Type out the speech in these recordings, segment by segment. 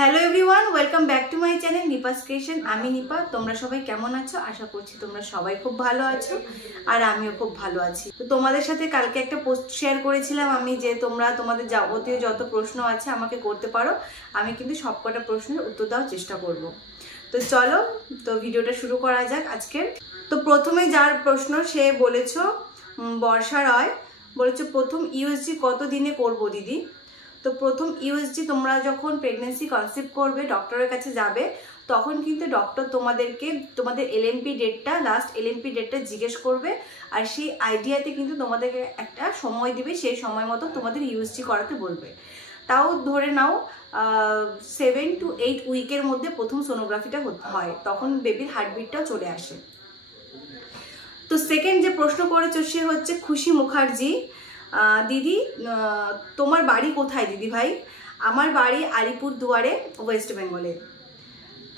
Hello everyone, welcome back to my channel নিপাস creation. আমি নিপা। তোমরা সবাই কেমন আছো? আশা করছি তোমরা সবাই খুব ভালো আছো আর আমিও খুব ভালো আছি। তো তোমাদের সাথে কালকে একটা পোস্ট শেয়ার করেছিলাম আমি, যে তোমরা তোমাদের যাবতীয় যত প্রশ্ন আছে আমাকে করতে পারো, আমি কিন্তু সবকটা প্রশ্নের উত্তর দেওয়ার চেষ্টা করব। তো চলো, তো ভিডিওটা শুরু করা যাক আজকের। তো প্রথমে যার প্রশ্ন, সে বলেছ বর্ষা রয়, বলেছ প্রথম ইউএসজি কত দিনে করবো দিদি? তো প্রথম ইউএসজি তোমরা যখন প্রেগনেন্সি কনসেপ্ট করবে, ডক্টরের কাছে যাবে, তখন কিন্তু ডক্টর তোমাদেরকে তোমাদের এলএমপি ডেটটা, লাস্ট এলএমপি ডেটটা জিজ্ঞেস করবে, আর সেই আইডিয়াতে কিন্তু তোমাদেরকে একটা সময় দিবে, সেই সময় মতো তোমাদের ইউএসজি করাতে বলবে। তাও ধরে নাও 7 to 8 উইকের মধ্যে প্রথম সোনোগ্রাফিটা হয়, তখন বেবির হার্টবিটটাও চলে আসে। তো সেকেন্ড যে প্রশ্ন করেছো সে হচ্ছে খুশি মুখার্জি। দিদি তোমার বাড়ি কোথায় দিদি ভাই? আমার বাড়ি আলিপুরদুয়ারে, ওয়েস্ট বেঙ্গলে।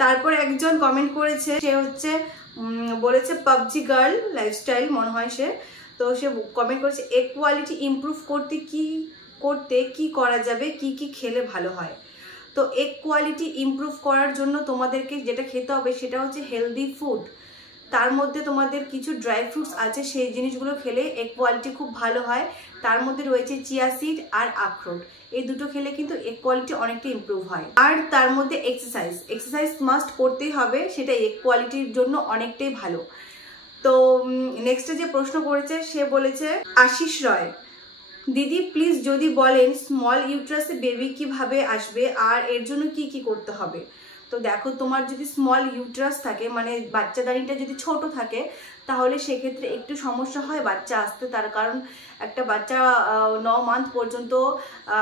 তারপর একজন কমেন্ট করেছে, সে হচ্ছে বলেছে পাবজি গার্ল লাইফস্টাইল মনে হয় সে। তো সে কমেন্ট করেছে এগ কোয়ালিটি ইমপ্রুভ করতে কি করা যাবে, কি কি খেলে ভালো হয়? তো এগ কোয়ালিটি ইমপ্রুভ করার জন্য তোমাদেরকে যেটা খেতে হবে সেটা হচ্ছে হেলদি ফুড। তার মধ্যে তোমাদের কিছু ড্রাই ফ্রুটস আছে, সেই জিনিসগুলো খেলে এগ কোয়ালিটি খুব ভালো হয়। তার মধ্যে রয়েছে চিয়া সিড আর আখরোট, এই দুটো খেলে কিন্তু এগ কোয়ালিটি অনেকটা ইমপ্রুভ হয়। আর তার মধ্যে এক্সারসাইজ মাস্ট করতেই হবে, সেটা এগ কোয়ালিটির জন্য অনেকটাই ভালো। তো নেক্সটে যে প্রশ্ন করেছে সে বলেছে আশিস রয়, দিদি প্লিজ যদি বলেন স্মল ইউট্রাসে বেবি কিভাবে আসবে আর এর জন্য কি কি করতে হবে? তো দেখো, তোমার যদি স্মল ইউট্রাস থাকে, মানে বাচ্চাদানিটা যদি ছোট থাকে, তাহলে সেক্ষেত্রে একটু সমস্যা হয় বাচ্চা আসতে। তার কারণ একটা বাচ্চা 9 মান্থ পর্যন্ত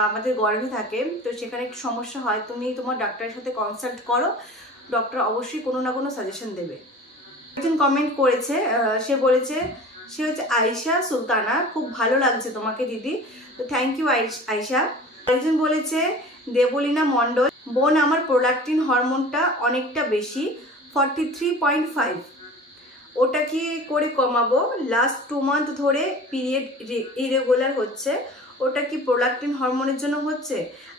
আমাদের গর্ভে থাকে, তো সেখানে একটু সমস্যা হয়। তুমি তোমার ডাক্তারের সাথে কনসাল্ট করো, ডক্টর অবশ্যই কোনো না কোনো সাজেশন দেবে। একজন কমেন্ট করেছে, সে বলেছে, সে হচ্ছে আয়েশা সুলতানা, খুব ভালো লাগছে তোমাকে দিদি। তো থ্যাংক ইউ আয়েশা। একজন বলেছে দেবলীনা মণ্ডল, বোন আমার প্রোলাক্টিন হরমোনটা অনেকটা বেশি, 43.5, ওটা কি করে কমাবো? লাস্ট 2 মান্থ ধরে পিরিয়ড ইরেগুলার হচ্ছে, ওটা কি প্রোলাক্টিন হরমোনের জন্য হচ্ছে?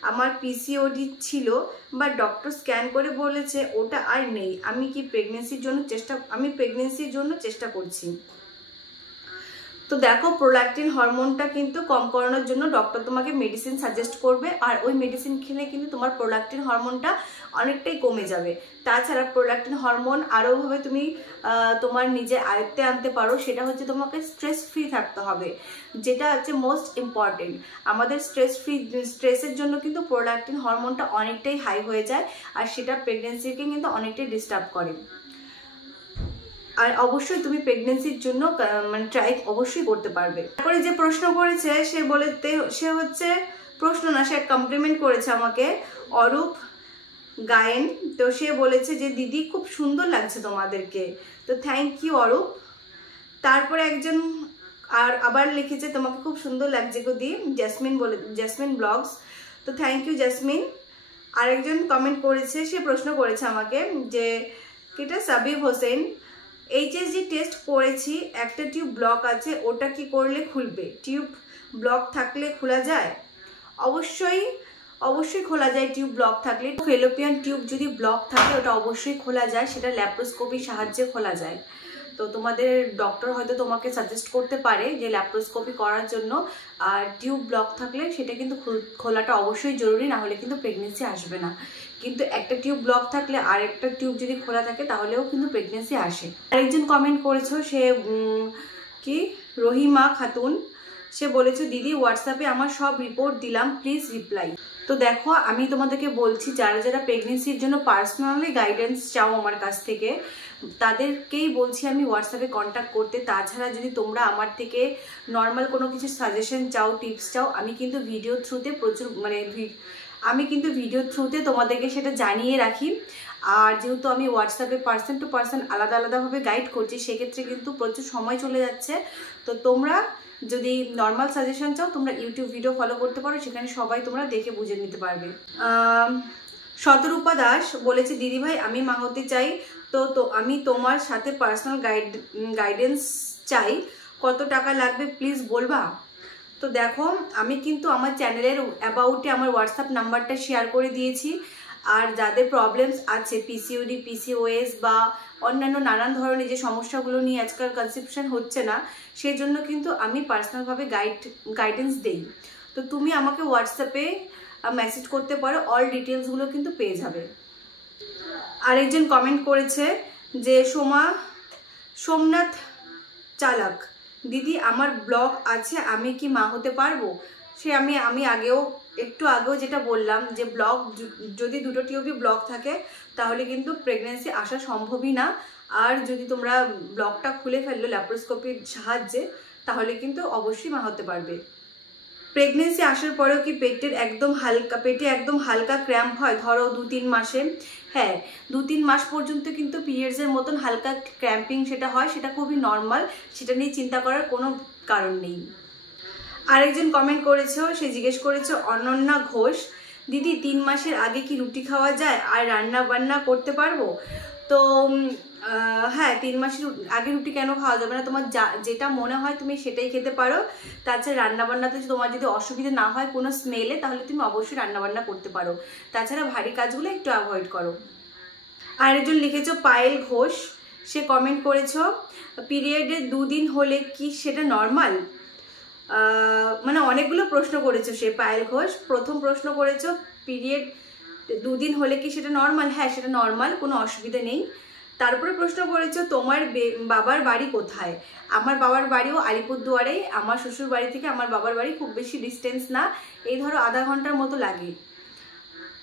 আমার পিসিওডি ছিল, বা ডক্টর স্ক্যান করে বলেছে ওটা আর নেই। আমি প্রেগনেন্সির জন্য চেষ্টা করছি। তো দেখো, প্রোল্যাক্টিন হরমোনটা কিন্তু কম করানোর জন্য ডক্টর তোমাকে মেডিসিন সাজেস্ট করবে, আর ওই মেডিসিন খেলে কিন্তু তোমার প্রোল্যাক্টিন হরমোনটা অনেকটাই কমে যাবে। তাছাড়া প্রোল্যাক্টিন হরমোন আরোভাবে তুমি তোমার নিজের আয়ত্তে আনতে পারো, সেটা হচ্ছে তোমাকে স্ট্রেস ফ্রি থাকতে হবে, যেটা হচ্ছে মোস্ট ইম্পর্টেন্ট। আমাদের স্ট্রেসের জন্য কিন্তু প্রোল্যাক্টিন হরমোনটা অনেকটাই হাই হয়ে যায়, আর সেটা প্রেগনেন্সিকে কিন্তু অনেকটাই ডিস্টার্ব করে। আর অবশ্যই তুমি প্রেগনেন্সির জন্য মানে ট্রাই অবশ্যই করতে পারবে। তারপরে যে প্রশ্ন করেছে সে হচ্ছে প্রশ্ন না, সে কমপ্লিমেন্ট করেছে আমাকে, অরূপ গায়েন। তো সে বলেছে যে দিদি খুব সুন্দর লাগছে তোমাদেরকে। তো থ্যাংক ইউ অরূপ। তারপরে একজন আবার লিখেছে তোমাকে খুব সুন্দর লাগছে গো দি, জেসমিন ব্লগস। তো থ্যাংক ইউ জেসমিন। আরেকজন কমেন্ট করেছে, সে প্রশ্ন করেছে আমাকে যে এটা সাবিব হোসেন, এইচএসজি টেস্ট করেছি, একটা টিউব ব্লক আছে, ওটা কি করলে খুলবে? টিউব ব্লক থাকলে খোলা যায়? অবশ্যই খোলা যায় টিউব ব্লক থাকলে। ফেলোপিয়ান টিউব যদি ব্লক থাকে ওটা অবশ্যই খোলা যায়, সেটা ল্যাপ্রোস্কোপির সাহায্যে খোলা যায়। তো তোমাদের ডক্টর হয়তো তোমাকে সাজেস্ট করতে পারে যে ল্যাপ্রোস্কোপি করার জন্য, আর টিউব ব্লক থাকলে সেটা কিন্তু খোলাটা অবশ্যই জরুরি, না হলে কিন্তু প্রেগনেন্সি আসবে না। কিন্তু একটা টিউব ব্লক থাকলে আর একটা টিউব যদি খোলা থাকে তাহলেও কিন্তু প্রেগনেন্সি আসে। আরেকজন কমেন্ট করেছো, সে কি রহিমা খাতুন, সে বলেছে দিদি হোয়াটসঅ্যাপে আমার সব রিপোর্ট দিলাম, প্লিজ রিপ্লাই। তো দেখো, আমি তোমাদেরকে বলছি, যারা যারা প্রেগনেন্সির জন্য পার্সোনালি গাইডেন্স চাও আমার কাছ থেকে, তাদেরকেই বলছি আমি হোয়াটসঅ্যাপে কন্ট্যাক্ট করতে। তাছাড়া যদি তোমরা আমার থেকে নর্মাল কোনো কিছু সাজেশন চাও, টিপস চাও, আমি কিন্তু ভিডিও থ্রুতে তোমাদেরকে সেটা জানিয়ে রাখি। আর যেহেতু আমি হোয়াটসঅ্যাপে পার্সন টু পার্সন আলাদাভাবে গাইড করছি, সেক্ষেত্রে কিন্তু প্রচুর সময় চলে যাচ্ছে। তো তোমরা যদি নর্মাল সাজেশন চাও, তোমরা ইউটিউব ভিডিও ফলো করতে পারো, সেখানে সবাই তোমরা দেখে বুঝে নিতে পারবে। শতরূপা দাস বলেছে দিদিভাই আমি মা হতে চাই, তো আমি তোমার সাথে পার্সোনাল গাইডেন্স চাই, কত টাকা লাগবে প্লিজ বলবা? তো দেখো, আমি কিন্তু আমার চ্যানেলের অ্যাবাউটে আমার হোয়াটসঅ্যাপ নাম্বারটা শেয়ার করে দিয়েছি, আর যাদের প্রবলেমস আছে পিসিওডি, পিসিওএস বা অন্যান্য নানান ধরনের যে সমস্যাগুলো নিয়ে আজকাল কনসেপশন হচ্ছে না, সেই জন্য কিন্তু আমি পার্সোনালভাবে গাইডেন্স দেই। তো তুমি আমাকে হোয়াটসঅ্যাপে মেসেজ করতে পারো, অল ডিটেলসগুলো কিন্তু পেয়ে যাবে। আরেকজন কমেন্ট করেছে যে সোমনাথ চালাক, দিদি আমার ব্লগ আছে, আমি কি মা হতে পারবো? সে আমি একটু আগেও যেটা বললাম যে ব্লগ যদি দুটো টিউবই ব্লগ থাকে তাহলে কিন্তু প্রেগনেন্সি আসা সম্ভবই না। আর যদি তোমরা ব্লগটা খুলে ফেললো ল্যাপারোস্কোপির সাহায্যে তাহলে কিন্তু অবশ্যই মা হতে পারবে। প্রেগনেন্সি আসার পরেও কি পেটে একদম হালকা ক্র্যাম্প হয় ধরো 2-3 মাসে? হ্যাঁ, 2-3 মাস পর্যন্ত কিন্তু পিরিয়ডসের মতন হালকা ক্র্যাম্পিং সেটা হয়, সেটা খুবই নর্মাল, সেটা নিয়ে চিন্তা করার কোনো কারণ নেই। আরেকজন কমেন্ট করেছো, সে জিজ্ঞেস করেছো অনন্যা ঘোষ, দিদি 3 মাসের আগে কি রুটি খাওয়া যায় আর রান্না বান্না করতে পারবো? তো হ্যাঁ, 3 মাসের আগে রুটি কেন খাওয়া যাবে না? তোমার যেটা মনে হয় তুমি সেটাই খেতে পারো। তাছাড়া রান্নাবান্নাতে তোমার যদি অসুবিধা না হয় কোনো স্মেলে, তাহলে তুমি অবশ্যই রান্নাবান্না করতে পারো। তাছাড়া ভারী কাজগুলো একটু অ্যাভয়েড করো। আরেকজন লিখেছো পায়েল ঘোষ, সে কমেন্ট করেছো পিরিয়ডে 2 দিন হলে কি সেটা নর্মাল? মানে অনেকগুলো প্রশ্ন করেছো সে পায়েল ঘোষ। প্রথম প্রশ্ন করেছো পিরিয়ড 2 দিন হলে কি সেটা নর্মাল? হ্যাঁ, সেটা নর্মাল, কোনো অসুবিধা নেই। তারপরে প্রশ্ন করেছো তোমার বাবার বাড়ি কোথায়? আমার বাবার বাড়িও আলিপুরদুয়ারে। আমার শ্বশুর বাড়ি থেকে আমার বাবার বাড়ি খুব বেশি ডিস্টেন্স না, এই ধরো আধা ঘন্টার মতো লাগে।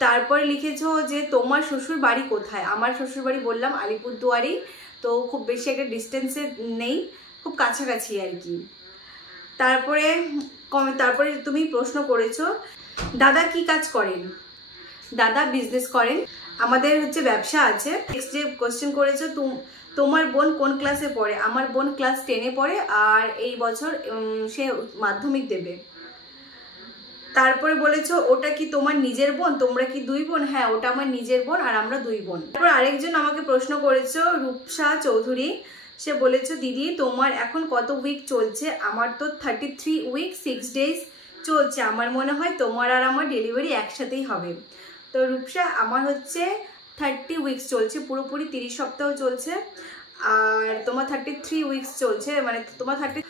তারপরে লিখেছো যে তোমার শ্বশুর বাড়ি কোথায়? আমার শ্বশুর বাড়ি বললাম আলিপুরদুয়ারেই, তো খুব বেশি একটা ডিস্টেন্সে নেই, খুব কাছাকাছি আর কি। তারপরে তুমি প্রশ্ন করেছো দাদা কি কাজ করেন? দাদা বিজনেস করেন, আমাদের হচ্ছে ব্যবসা আছে। নেক্সট যে কোয়েশ্চেন করেছো তোমার বোন কোন ক্লাসে পড়ে? আমার বোন ক্লাস 10-এ পড়ে আর এই বছর সে মাধ্যমিক দেবে। তারপরে বলেছো ওটা কি তোমার নিজের বোন? তোমরা কি 2 বোন? হ্যাঁ, ওটা আমার নিজের বোন আর আমরা 2 বোন। তারপর আরেকজন আমাকে প্রশ্ন করেছো রূপসা চৌধুরী, সে বলেছো দিদি তোমার এখন কত উইক চলছে? আমার তো 33 উইক 6 ডেজ চলছে, আমার মনে হয় তোমার আর আমার ডেলিভারি একসাথেই হবে। তো রূপসা, আমার হচ্ছে 30 উইকস চলছে, পুরোপুরি 30 সপ্তাহ চলছে, আর তোমার 33 উইকস চলছে, মানে তোমার 30,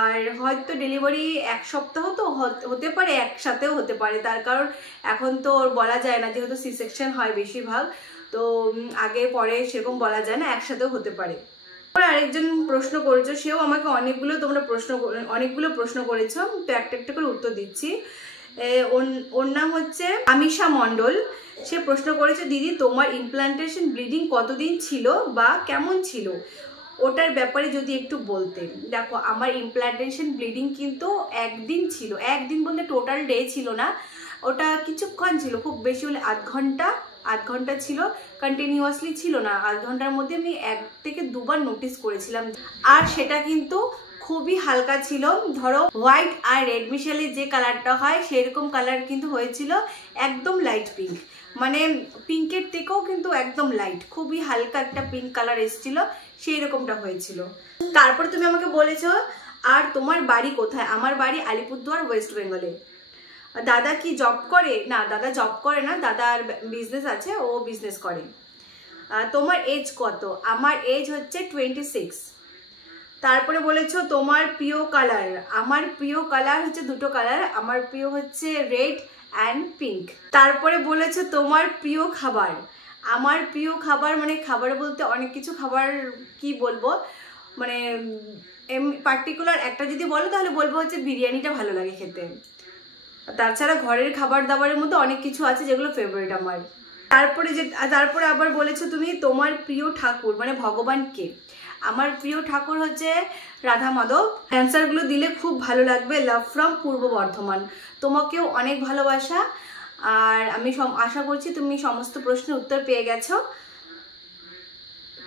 আর হয়তো ডেলিভারি 1 সপ্তাহ তো হতে পারে, একসাথেও হতে পারে, তার কারণ এখন তো বলা যায় না, যেহেতু সি সেকশন হয় বেশিরভাগ, তো আগে পরে সেরকম বলা যায় না, একসাথেও হতে পারে। আরেকজন প্রশ্ন করেছো, সেও আমাকে অনেকগুলো প্রশ্ন করেছো, তো একটা একটা করে উত্তর দিচ্ছি। ওর নাম হচ্ছে আমিষা মণ্ডল, সে প্রশ্ন করেছে দিদি তোমার ইমপ্লান্টেশন ব্লিডিং কতদিন ছিল বা কেমন ছিল, ওটার ব্যাপারে যদি একটু বলতে। দেখো, আমার ইমপ্লান্টেশন ব্লিডিং কিন্তু একদিন ছিল, একদিন বলতে টোটাল ডে ছিল না, ওটা কিছুক্ষণ ছিল, খুব বেশি হলে আধ ঘন্টা ছিল, কন্টিনিউয়াসলি ছিল না। আধ ঘন্টার মধ্যে আমি 1 থেকে 2 বার নোটিস করেছিলাম, আর সেটা কিন্তু খুবই হালকা ছিল, ধরো হোয়াইট আর রেড মিশেলে যে কালারটা হয় সেরকম কালার কিন্তু হয়েছিল, একদম লাইট পিঙ্ক, মানে পিঙ্কের থেকেও কিন্তু একদম লাইট, খুবই হালকা একটা পিঙ্ক কালার এসেছিল, সেই রকমটা হয়েছিল। তারপর তুমি আমাকে বলেছো আর তোমার বাড়ি কোথায়? আমার বাড়ি আলিপুরদুয়ার, ওয়েস্ট বেঙ্গলে। দাদা কি জব করে? না, দাদা জব করে না, দাদার বিজনেস আছে, ও বিজনেস করে। তোমার এজ কত? আমার এজ হচ্ছে 26। তারপরে বলেছো তোমার প্রিয় কালার? আমার প্রিয় কালার হচ্ছে 2টো কালার, আমার প্রিয় হচ্ছে রেড অ্যান্ড পিঙ্ক। তারপরে বলেছো তোমার প্রিয় খাবার? আমার প্রিয় খাবার মানে খাবার বলতে অনেক কিছু খাবার, কি বলবো, মানে পার্টিকুলার একটা যদি বলো তাহলে বলবো হচ্ছে বিরিয়ানিটা ভালো লাগে খেতে। তাছাড়া ঘরের খাবার দাবারের মধ্যে অনেক কিছু আছে যেগুলো ফেভারিট আমার। তারপরে আবার বলেছো তুমি তোমার প্রিয় ঠাকুর মানে ভগবান কে? আমার প্রিয় ঠাকুর হচ্ছে রাধা মাধব। অ্যান্সারগুলো দিলে খুব ভালো লাগবে। লাভ ফ্রম পূর্ব বর্ধমান। তোমাকেও অনেক ভালোবাসা, আর আমি আশা করছি তুমি সমস্ত প্রশ্নের উত্তর পেয়ে গেছো।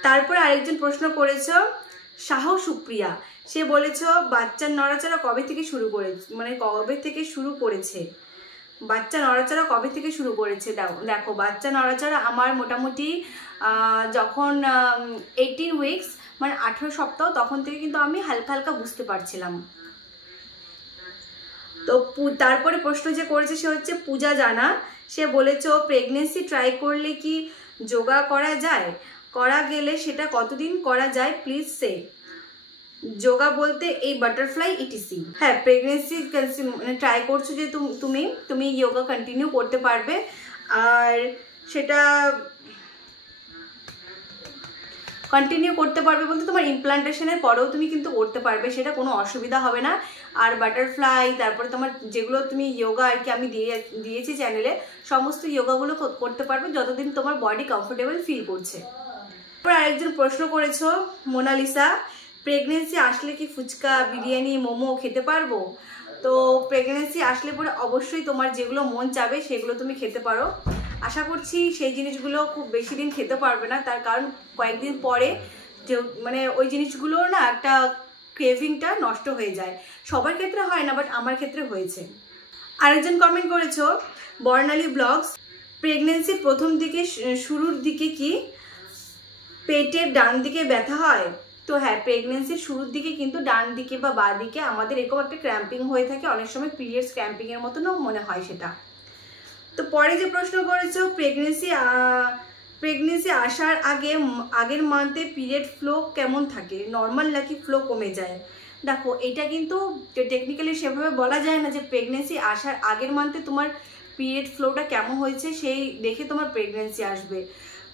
তারপর আরেকজন প্রশ্ন করেছো শাহ সুপ্রিয়া, সে বলেছো বাচ্চার নড়াচড়া কবে থেকে শুরু করেছে, মানে কবে থেকে শুরু করেছে, বাচ্চা নড়াচড়া কবে থেকে শুরু করেছে? দেখো, বাচ্চা নড়াচড়া আমার মোটামুটি যখন 18 উইকস মানে 18 সপ্তাহ, তখন থেকে কিন্তু আমি হালকা হালকা বুঝতে পারছিলাম। তো তারপরে প্রশ্ন যে করেছে সে হচ্ছে পূজা জানা। সে বলেছে প্রেগনেন্সি ট্রাই করলে কি যোগা করা যায়, করা গেলে সেটা কতদিন করা যায়, প্লিজ সে। যোগা বলতে এই বাটারফ্লাই ইটিসি। হ্যাঁ, প্রেগনেন্সি মানে ট্রাই করছো যে তুমি যোগা কন্টিনিউ করতে পারবে, আর সেটা কন্টিনিউ করতে পারবে বলতে তোমার ইমপ্লান্টেশনের পরেও তুমি কিন্তু করতে পারবে, সেটা কোনো অসুবিধা হবে না। আর বাটারফ্লাই, তারপরে তোমার যেগুলো তুমি যোগা আর কি আমি দিয়েছি চ্যানেলে, সমস্ত যোগাগুলো করতে পারবে যতদিন তোমার বডি কমফোর্টেবল ফিল করছে। তারপর আরেকজন প্রশ্ন করেছো মোনালিসা, প্রেগনেন্সি আসলে কি ফুচকা, বিরিয়ানি, মোমো খেতে পারবো? তো প্রেগনেন্সি আসলে পরে অবশ্যই তোমার যেগুলো মন চাবে সেগুলো তুমি খেতে পারো। আশা করছি সেই জিনিসগুলো খুব বেশি দিন খেতে পারবে না, তার কারণ কয়েকদিন পরে যে মানে ওই জিনিসগুলো না একটা ক্রেভিংটা নষ্ট হয়ে যায়। সবার ক্ষেত্রে হয় না, বাট আমার ক্ষেত্রে হয়েছে। আরেকজন কমেন্ট করেছো বর্ণালী ব্লগস, প্রেগনেন্সির প্রথম দিকে শুরুর দিকে কি পেটের ডান দিকে ব্যথা হয়? তো হ্যাঁ, প্রেগনেন্সির শুরুর দিকে কিন্তু ডান দিকে বা বাঁ দিকে আমাদের এরকম একটা ক্র্যাম্পিং হয়ে থাকে, অনেক সময় পিরিয়ডস ক্র্যাম্পিংয়ের মতনও মনে হয় সেটা। তো পরে যে প্রশ্ন করেছো প্রেগনেন্সি আসার আগের মান্থে পিরিয়ড ফ্লো কেমন থাকে, নর্মাল নাকি ফ্লো কমে যায়? দেখো, এটা কিন্তু টেকনিক্যালি সেভাবে বলা যায় না যে প্রেগনেন্সি আসার আগের মান্থে তোমার পিরিয়ড ফ্লোটা কেমন হয়েছে সেই দেখে তোমার প্রেগনেন্সি আসবে।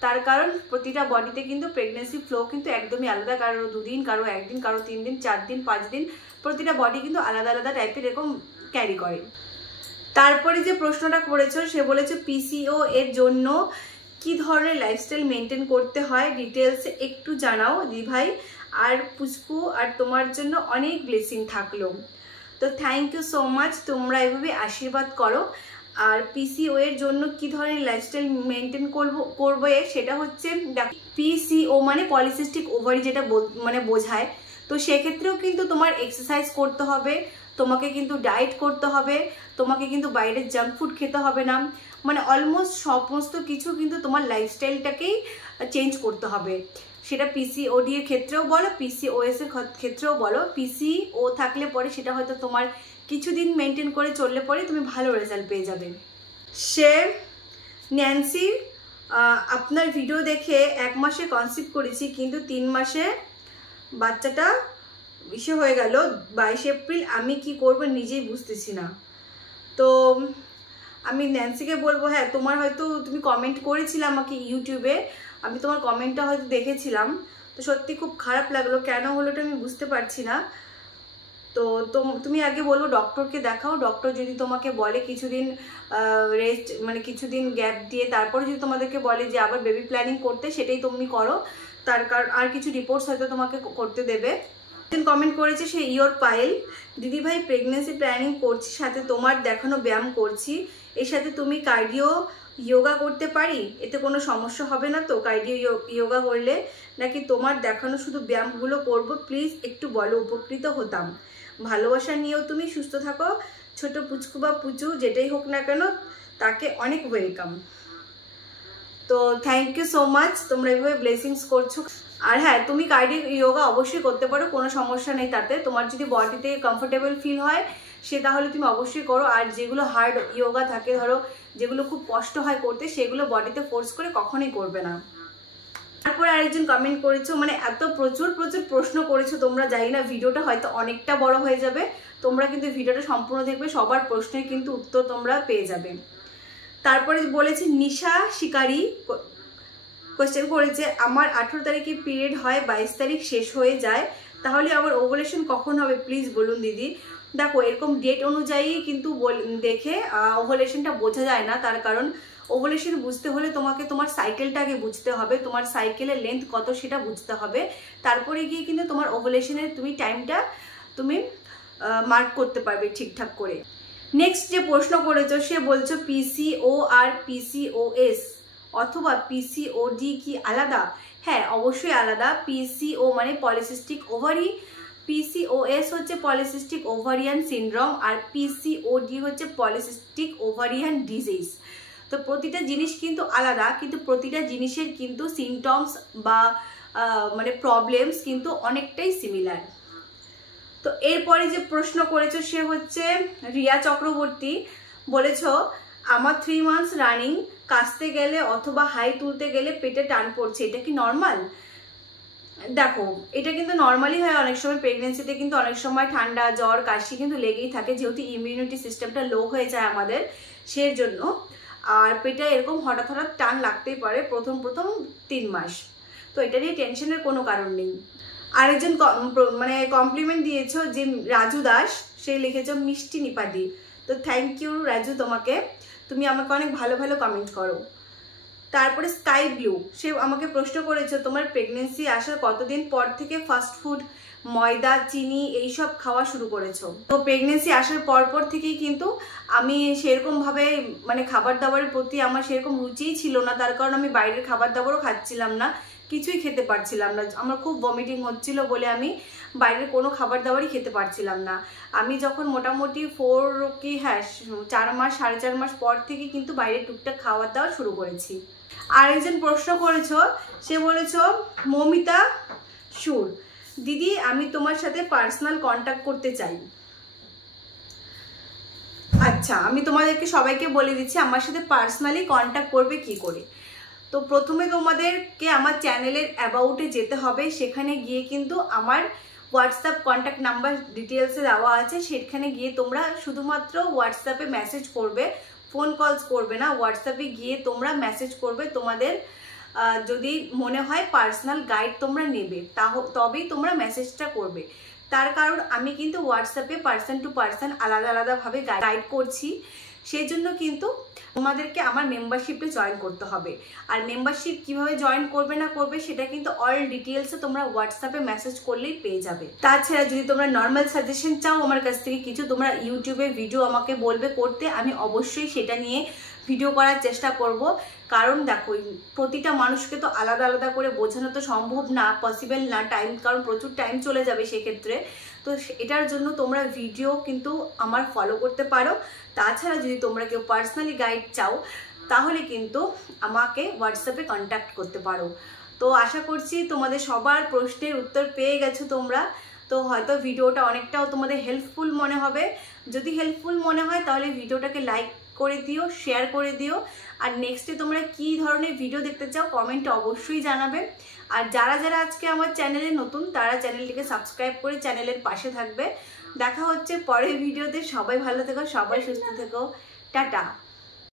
তার কারণ প্রতিটা বডিতে কিন্তু প্রেগনেন্সি ফ্লো কিন্তু একদমই আলাদা, কারো 2 দিন, কারো 1 দিন, কারো 3 দিন, 4 দিন, 5 দিন, প্রতিটা বডি কিন্তু আলাদা আলাদা টাইপের এরকম ক্যারি করে। তারপরে যে প্রশ্নটা করেছো সে বলেছে পিসিও এর জন্য কি ধরনের লাইফস্টাইল মেনটেন করতে হয়, ডিটেলসে একটু জানাও দিভাই। আর পুচকু আর তোমার জন্য অনেক ব্লেসিং থাকলো। তো থ্যাংক ইউ সো মাচ, তোমরা এভাবে আশীর্বাদ করো। আর পিসিও এর জন্য কি ধরনের লাইফস্টাইল মেনটেন করবো সেটা হচ্ছে পিসিও মানে পলিসিস্টিক ওভারি যেটা মানে বোঝায়। তো সেক্ষেত্রেও কিন্তু তোমার এক্সারসাইজ করতে হবে, তোমাকে কিন্তু ডায়েট করতে হবে, তোমাকে কিন্তু বাইরের জাঙ্ক ফুড খেতে হবে না, মানে অলমোস্ট সমস্ত কিছু কিন্তু তোমার লাইফস্টাইলটাকেই চেঞ্জ করতে হবে। সেটা পিসিওডি এর ক্ষেত্রেও বলো, পিসিওএস এর ক্ষেত্রেও বলো। পিসিও থাকলে পরে সেটা হয়তো তোমার কিছুদিন মেনটেন করে চললে পরে তুমি ভালো রেজাল্ট পেয়ে যাবে। সে ন্যান্সি, আপনার ভিডিও দেখে 1 মাসে কনসিভ করেছি, কিন্তু 3 মাসে বাচ্চাটা ইসে হয়ে গেল 22 এপ্রিল, আমি কি করব নিজেই বুঝতেছি না। তো আমি ন্যান্সিকে বলবো, হ্যাঁ তোমার হয়তো তুমি কমেন্ট করেছিলে আমাকে ইউটিউবে, আমি তোমার কমেন্টটা হয়তো দেখেছিলাম। তো সত্যি খুব খারাপ লাগলো, কেন হলো এটা আমি বুঝতে পারছি না। তো তুমি আগে বলবো ডক্টরকে দেখাও, ডক্টর যদি তোমাকে বলে কিছুদিন রেস্ট মানে কিছুদিন গ্যাপ দিয়ে তারপরে যদি তোমাদেরকে বলে যে আবার বেবি প্ল্যানিং করতে, সেটাই তুমি করো। তার কারণ আর কিছু রিপোর্টস হয়তো তোমাকে করতে দেবে। কমেন্ট করেছে সে ইয়োর পায়েল, দিদি ভাই প্রেগনেন্সি প্ল্যানিং করছি, সাথে তোমার দেখানো ব্যায়াম করছি, এর সাথে তুমি কার্ডিও যোগা করতে পারি, এতে কোনো সমস্যা হবে না তো কার্ডিও যোগা করলে, নাকি তোমার দেখানো শুধু ব্যায়ামগুলো করব, প্লিজ একটু বলো, উপকৃত হতাম। ভালোবাসা নিয়েও তুমি সুস্থ থাকো, ছোট পুচকু বা পুচু যেটাই হোক না কেন তাকে অনেক ওয়েলকাম। তো থ্যাংক ইউ সো মাচ, তোমরা এইভাবে ব্লেসিংস করছো। আর হ্যাঁ, তুমি কার্ডিও যোগা অবশ্যই করতে পারো, কোনো সমস্যা নেই তাতে। তোমার যদি বডিতে কমফোর্টেবল ফিল হয় সে তাহলে তুমি অবশ্যই করো। আর যেগুলো হার্ড যোগা থাকে, ধরো যেগুলো খুব কষ্ট হয় করতে, সেগুলো বডিতে ফোর্স করে কখনোই করবে না। তারপরে আরেকজন কমেন্ট করেছো, মানে এত প্রচুর প্রশ্ন করেছো তোমরা, জানি না ভিডিওটা হয়তো অনেকটা বড় হয়ে যাবে, তোমরা কিন্তু ভিডিওটা সম্পূর্ণ দেখবে, সবার প্রশ্নের কিন্তু উত্তর তোমরা পেয়ে যাবে। তারপরে বলেছে নিশা শিকারি কোয়েশ্চেন করেছে, আমার 18 তারিখে পিরিয়ড হয়, 22 তারিখ শেষ হয়ে যায়, তাহলে আমার ওভুলেশন কখন হবে প্লিজ বলুন দিদি। দেখো, এরকম ডেট অনুযায়ী কিন্তু দেখে ওভুলেশনটা বোঝা যায় না, তার কারণ ওভুলেশন বুঝতে হলে তোমাকে তোমার সাইকেলটাকে বুঝতে হবে, তোমার সাইকেলের লেন্থ কত সেটা বুঝতে হবে, তারপরে গিয়ে কিন্তু তোমার ওভুলেশনের তুমি টাইমটা তুমি মার্ক করতে পারবে ঠিকঠাক করে। নেক্সট যে প্রশ্ন করেছো সে বলছো পিসিও আর পিসিওএস অথবা পিসিওডি কি আলাদা? হ্যাঁ, অবশ্যই আলাদা। পিসিও মানে পলিসিস্টিক ওভারি, পিসিওএস হচ্ছে পলিসিস্টিক ওভারিয়ান সিনড্রোম, আর পিসিওডি হচ্ছে পলিসিস্টিক ওভারিয়ান ডিজিজ। তো প্রতিটা জিনিস কিন্তু আলাদা, কিন্তু প্রতিটা জিনিসের কিন্তু সিমটমস বা মানে প্রবলেমস কিন্তু অনেকটাই সিমিলার। তো এরপরে যে প্রশ্ন করেছো সে হচ্ছে রিয়া চক্রবর্তী, বলেছো আমার 3 মান্থস রানিং কাশতে গেলে অথবা হাই তুলতে গেলে পেটে টান পড়ছে, এটা কি নর্মাল? দেখো এটা কিন্তু নর্মালি হয় অনেক সময়, প্রেগনেন্সিতে কিন্তু অনেক সময় ঠান্ডা জ্বর কাশি কিন্তু লেগেই থাকে, যেহেতু ইমিউনিটি সিস্টেমটা লো হয়ে যায় আমাদের সেই জন্য। আর পেটে এরকম হঠাৎ হঠাৎ টান লাগতেই পারে প্রথম 3 মাস, তো এটা নিয়ে টেনশনের কোনো কারণ নেই। আরেকজন মানে কমপ্লিমেন্ট দিয়েছো যে রাজু দাস, সে লিখেছো মিষ্টি নিপাদি, তো থ্যাংক ইউ রাজু তোমাকে, তুমি আমাকে অনেক ভালো ভালো কমেন্ট করো। তারপরে স্কাই ব্লু, সে আমাকে প্রশ্ন করেছো তোমার প্রেগনেন্সি আসার কতদিন পর থেকে ফাস্ট ফুড ময়দা চিনি এইসব খাওয়া শুরু করেছো? তো প্রেগনেন্সি আসার পর থেকেই কিন্তু আমি সেরকমভাবে মানে খাবার দাবারের প্রতি আমার সেরকম রুচিই ছিল না, তার কারণ আমি বাইরের খাবার দাবারও খাচ্ছিলাম না, কিছুই খেতে পারছিলাম না, আমার খুব ভমিটিং হচ্ছিল বলে আমি বাইরের কোনো খাবার দাবারই খেতে পারছিলাম না। আমি যখন মোটামুটি 4 মাস 4.5 মাস পর থেকে কিন্তু বাইরে টুকটাক খাওয়া দাওয়া শুরু করেছি। আরেকজন প্রশ্ন করেছো, সে বলেছো মমিতা সুর, দিদি আমি তোমার সাথে পার্সোনাল কন্ট্যাক্ট করতে চাই। আচ্ছা আমি তোমাদেরকে সবাইকে বলে দিচ্ছি আমার সাথে পার্সোনালি কন্ট্যাক্ট করবে কি করে। তো প্রথমে তোমাদেরকে আমার চ্যানেলের অ্যাবাউটে যেতে হবে, সেখানে গিয়ে কিন্তু আমার হোয়াটসঅ্যাপ কন্ট্যাক্ট নাম্বার ডিটেলসে দেওয়া আছে, সেখানে গিয়ে তোমরা শুধুমাত্র হোয়াটসঅ্যাপে মেসেজ করবে, ফোন কলস করবে না, হোয়াটসঅ্যাপে গিয়ে তোমরা মেসেজ করবে তোমাদের যদি মনে হয় পার্সোনাল গাইড তোমরা নেবে তবেই তোমরা মেসেজটা করবে। তার কারণ আমি কিন্তু হোয়াটসঅ্যাপে পার্সন টু পার্সন আলাদা আলাদাভাবে গাইড করছি, সেই জন্য কিন্তু তোমাদেরকে আমার মেম্বারশিপে জয়েন করতে হবে। আর মেম্বারশিপ কিভাবে জয়েন করবে না করবে সেটা কিন্তু অল ডিটেলসে তোমরা হোয়াটসঅ্যাপে মেসেজ করলেই পেয়ে যাবে। তাছাড়া যদি তোমরা নর্মাল সাজেশন চাও আমার কাছ থেকে কিছু, তোমরা ইউটিউবে ভিডিও আমাকে বলবে করতে, আমি অবশ্যই সেটা নিয়ে ভিডিও করার চেষ্টা করব। কারণ দেখো প্রতিটা মানুষকে তো আলাদা আলাদা করে বোঝানো তো সম্ভব না, পসিবল না, কারণ প্রচুর টাইম চলে যাবে সেক্ষেত্রে। তো এটার জন্য তোমরা ভিডিও কিন্তু আমার ফলো করতে পারো। তাছাড়া যদি তোমরা কেউ পার্সোনালি গাইড চাও তাহলে কিন্তু আমাকে হোয়াটসঅ্যাপে কন্ট্যাক্ট করতে পারো। তো আশা করছি তোমাদের সবার প্রশ্নের উত্তর পেয়ে গেছো তোমরা। তো হয়তো ভিডিওটা অনেকটাও তোমাদের হেল্পফুল মনে হবে, যদি হেল্পফুল মনে হয় তাহলে ভিডিওটাকে লাইক করে দিও, শেয়ার করে দিও। আর নেক্সটে তোমরা কি ধরনের ভিডিও দেখতে চাও কমেন্টে অবশ্যই জানাবে। আর যারা যারা আজকে আমার চ্যানেলে নতুন তারা চ্যানেলটিকে সাবস্ক্রাইব করে চ্যানেলের পাশে থাকবে। দেখা হচ্ছে পরের ভিডিওতে। সবাই ভালো থেকো, সবাই সুস্থ থেকো, টাটা।